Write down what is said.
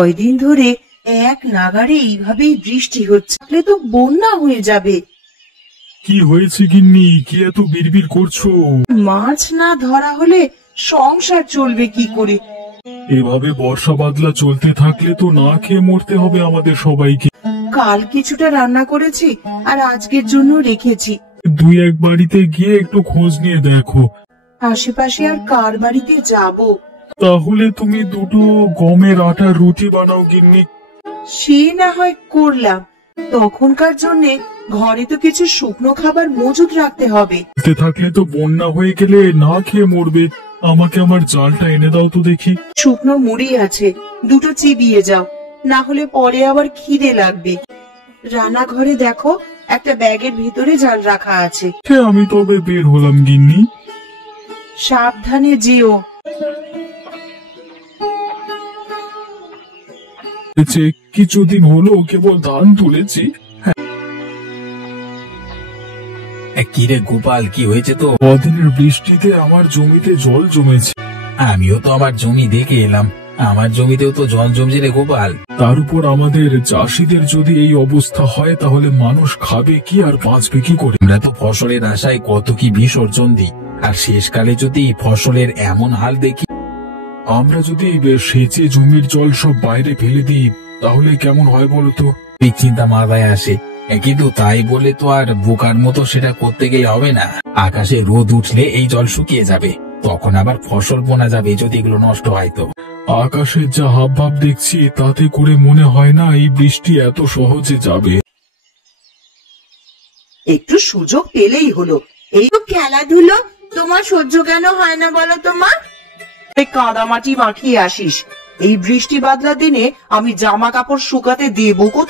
কয়দিন ধরে এক নাগাড়ে এইভাবেই বৃষ্টি হচ্ছে, তাহলে তো বন্যা হয়ে যাবে। কি হয়েছে গিন্নি, কি এত বিড়বিড় করছো? মাছ না ধরা হলে সংসার চলবে কি করে? এভাবে বর্ষা বাদলা চলতে থাকলে তো না খেয়ে মরতে হবে আমাদের সবাইকে। কাল কিছুটা রান্না করেছি আর আজকের জন্য রেখেছি। দুই এক বাড়িতে গিয়ে একটু খোঁজ নিয়ে দেখো। আশেপাশে আর কার বাড়িতে যাব? তাহলে তুমি দুটো গমের আটার রুটি বানাও গিন্নি। সে না হয় করলাম, তখনকার জন্য ঘরে তো কিছু শুকনো খাবার মজুদ রাখতে হবে। থাকলে তো বন্যা হয়ে গেলে না খেয়ে মরবে। আমাকে আমার জালটা এনে দাও তো দেখি। শুকনো মুড়ি আছে, দুটো চিবিয়ে যাও, না হলে পরে আবার খিদে লাগবে। রান্নাঘরে দেখো, একটা ব্যাগের ভিতরে জাল রাখা আছে। আমি তবে বের হলাম গিন্নি। সাবধানে যেও। কিছুদিন হলো কেবল ধান তুলেছি। কিরে গোপাল, কি হয়েছে তো? কদিনের বৃষ্টিতে আমার জমিতে জল জমেছে। আমিও তো আমার জমি দেখে এলাম, আমার জমিতেও তো জল জমছে রে গোপাল। তার উপর আমাদের চাষিদের যদি এই অবস্থা হয় তাহলে মানুষ খাবে কি আর বাঁচবে কি করে? আমরা তো ফসলের আশায় কত কি বিসর্জন দিই, আর শেষকালে যদি ফসলের এমন হাল দেখি। আমরা যদি সেচে জমির জল সব বাইরে ফেলে দিই তাহলে কেমন হয় বলতো? ঠিক চিন্তা মাথায় আসে, কিন্তু তাই বলে তো আর বোকার মতো সেটা করতে গেলে হবে না। আকাশে রোদ উঠলে এই জল শুকিয়ে যাবে, তখন আবার ফসল বোনা যাবে যদি এগুলো নষ্ট হয় তো। আকাশের যা হাবভাব দেখছি তাতে করে মনে হয় না এই বৃষ্টি এত সহজে যাবে। একটু সুযোগ পেলেই হলো। এই তো খেলাধুলো তোমার সহ্য কেন হয় না বলো তো মা? কাদামাটি মাখিয়ে আসিস, এই বৃষ্টি বাদলা দিনে আমি জামা কাপড় শুকাতে দেবো কোথায়?